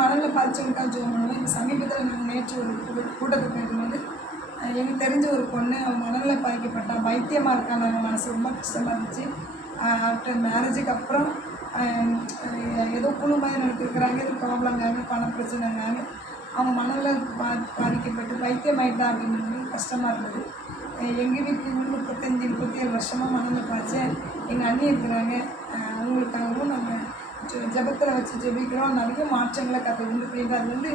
மணலில் பாதிச்சவங்களுக்காக ஜெபம் பண்ணுவோம். இப்போ சமீபத்தில் நாங்கள் நேற்று ஒரு கூட்டத்துக்கு போயிருக்கும்போது எனக்கு தெரிஞ்ச ஒரு பொண்ணு அவன் மணலில் பாதிக்கப்பட்டா, பைத்தியமாக இருக்காங்க. அவங்க மனசு ரொம்ப கஷ்டமாக இருந்துச்சு. ஆஃப்டர் மேரேஜுக்கு அப்புறம் ஏதோ குழு மாதிரி நடத்திருக்கிறாங்க, ஏதோ ப்ராப்ளங்காங்க, பண பிரச்சனைங்காங்க. அவங்க மணலில் பாதிக்கப்பட்டு பைத்தியமாயிட்டா அப்படின்னு கஷ்டமாக இருந்தது. எங்கள் வீட்டில் 35-37 வருஷமாக மணலில் பாய்ச்சேன். எங்கள் அண்ணி இருக்கிறாங்க, அவங்களுக்காகவும் நம்ம ஜபத்தில் வச்சு ஜெபிக்கிறோம். நிறைய மாற்றங்களை உண்டு பண்ணிட்டு அது வந்து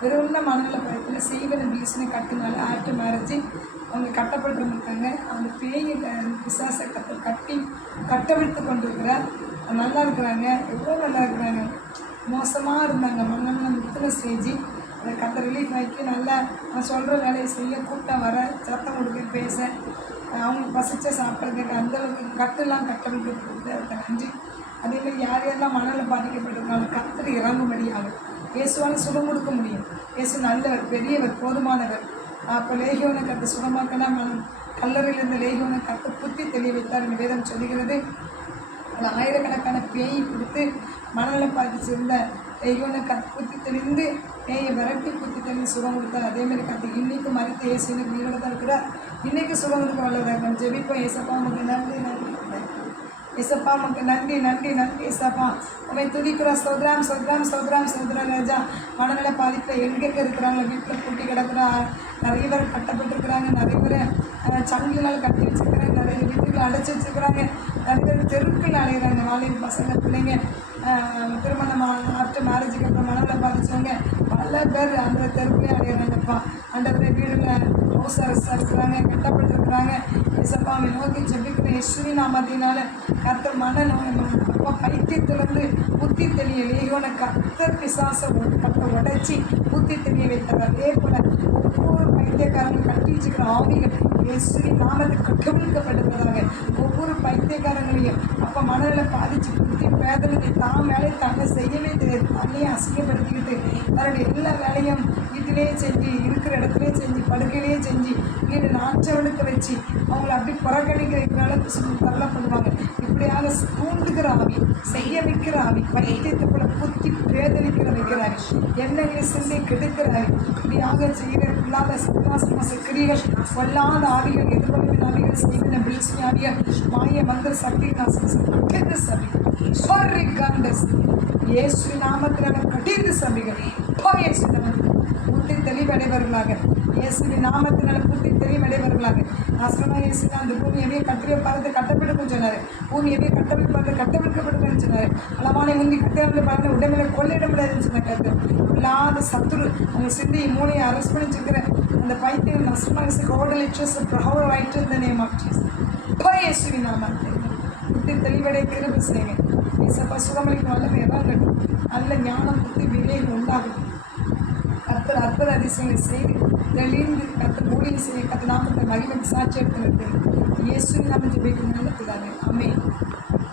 வெறும் மணலில் பாய்ச்சில் செய்வன பில்ஸ்னு கட்டினால ஆஃப்டர் மேரேஜ் அவங்க கட்டப்பட்டுருந்துருக்காங்க. அந்த பேய் பிசாசை கட்டவிழ்த்து கொண்டு இருக்கிறார். நல்லா இருக்கிறாங்க, எவ்வளோ நல்லா இருக்கிறாங்க. மோசமாக இருந்தாங்க, மணலில் முத்தின ஸ்டேஜ். அதை கட்ட ரிலீஃப் ஆக்கி நல்லா நான் சொல்கிற வேலையை செய்ய கூட்டம் வர சத்தம் கொடுக்க பேச அவங்களுக்கு பசிச்ச சாப்பிட்றதுக்கு அந்தளவுக்கு கட்டெல்லாம் கட்டவிழ்த்து கொடுத்து அதுக்கு நன்றி. அதேமாதிரி யார் யாரெல்லாம் மணலில் பாதிக்கப்பட்டிருக்காங்க கர்த்தர் இறங்கும்படியாகும். இயேசுவால் சுகம் கொடுக்க முடியும். இயேசு நல்லவர், பெரியவர், போதுமானவர். அப்போ லேகியோனை கற்று சுகமாக்கினா கல்லறையிலிருந்து லேகியோனை கற்று புத்தி தெளிய வைத்தார் என்று வேதம் சொல்கிறது. அதில் ஆயிரக்கணக்கான பேயை கொடுத்து மணலில் பாதிச்சிருந்த லேகியோனை கற்று புத்தி தெளிந்து பேயை விரட்டி புத்தி தெளிந்து சுகம் கொடுத்தார். அதேமாதிரி கற்று இன்றைக்கு மறித்த இயேசு எனக்கு உயிரோடு தான் இருக்கிறார். இன்றைக்கு சுகம் கொடுக்க வல்லவராக நம்ம ஜெபிப்போம். ஏசப்பா நமக்கு நன்றி நன்றி ஏசப்பா நமக்கு நன்றி நன்றி நன்றி ஏசப்பா. உண்மை துதிக்கிறோம். சோதராம் சோதராம் சோதராம் சோதரா ராஜா. மனநல பாதிப்பில் எங்கே இருக்கிறாங்க, வீட்டில் கூட்டி கிடக்குறா, நிறைய பேர் கட்டப்பட்டுருக்குறாங்க, நிறைய பேர் சங்கிலால் கட்டி வச்சுருக்குறாங்க, நிறைய வீட்டுக்குள்ள அடைச்சி வச்சுருக்குறாங்க, நிறைய பேர் தெருக்கள் அலைகிறாங்க. வாலிப பசங்க பிள்ளைங்க திருமணம் ஆஃப்டர் மேரேஜுக்கு அப்புறம் மனநல பாதிச்சவங்க பல பேர் அந்த தெருக்குள்ளே அலைகிறாங்கப்பா. அந்த வீடுல ஹவுஸ் அரெஸ்டாக இருக்கிறாங்க, கட்டப்பட்டுருக்குறாங்க. இசப்பாவை நோக்கி ஜெபிக்கிற இயேசுவி நாமத்தினால கர்த்தர் மனநோய் அப்பா பைத்தியத்திலிருந்து புத்தி தெளிய லேகியோனை கர்த்தர் பிசாசை உடைச்சி புத்தி தெளிய வைத்தார். அதே போல் ஒவ்வொரு பைத்தியக்காரங்களும் கட்டி வச்சுக்கிற ஆவிகள் இயேசுவி நாமத்துக்கு கட்டவிழ்க்கப்படுவதாக. ஒவ்வொரு பைத்தியக்காரங்களையும் அப்போ மனநிலை பாதிச்சு புத்தி வேதனை தான் வேலையை தாங்க செய்யவே தெரியாது, தண்ணியை அசிங்கப்படுத்திக்கிட்டு தன்னுடைய எல்லா வேலையும் வீட்டிலேயே செஞ்சு, இருக்கிற இடத்துலேயே செஞ்சு, படுக்கையிலேயே செஞ்சு, வீடு நாற்றவனுக்கு வச்சு அவங்கள அப்படி புறக்கணிக்க வைக்கிறனால தரலப்படுவாங்க. இப்படியாக தூண்டுகிற ஆவி, செய்ய வைக்கிற ஆவி, பைத்தியத்துக்குள்ள புத்தி வேதனைக்கிற வைக்கிற ஆவி, எண்ணெயை சிந்தை கெடுக்கிற ஆவி, இப்படியாக செய்கிற இல்லாத சிம்மாசம கிரிகள், கொல்லாத ஆவிகள், எதிர்வலின் ஆவிகள், செய்வின பில்சி ஆவிகள், மாய மந்திர சக்தி கட்டிந்து சபிகள் இயேசு நாமத்தினால கட்டிந்து சபிகள் புத்தி தெளிவடைவர்களாக. இயேசுவின் நாமத்தினால புத்தி தெளிவடைவர்களாக. நாசமாக இயேசு அந்த பூமியவே கட்டிய பார்த்து கட்டப்படுக்கும் சொன்னார். பூமியவே கட்டவிழ்க்கப்படுதுன்னு சொன்னார். அளவானை முந்தி கட்டிட பார்த்து உடம்புல கொள்ளையிடப்படாதுன்னு சொன்ன கருத்து. இல்லாத சத்துரு அவங்க சிந்தையை மூளையை அரெஸ்ட் பண்ணிச்சிருக்கிற அந்த பைத்தியம் நசமாக ஓடல் இட்ரஸ் ப்ரஹவர் ஆயிட்டு இந்த நேம் ஆஃப் இயேசுவின் நாமத்தில் புத்தி தெளிவடை கிருபை செய்யுங்க. இயேசப்பா சுகமளிக்கும் வல்லமை இறங்கட்டும். நல்ல ஞானம் புத்தி விவேகம் உண்டாகும். கர்த்தர் அற்புத அதிசயங்களை செய்து தெளிந்து கர்த்தர் ஊழியம் செய்ய கர்த்தர் நாமத்தை மகிமைக்கு சாட்சி எடுத்து இயேசுவின் நாமத்தை ஜெபிக்கும் நல்ல பிதாவே. ஆமென்.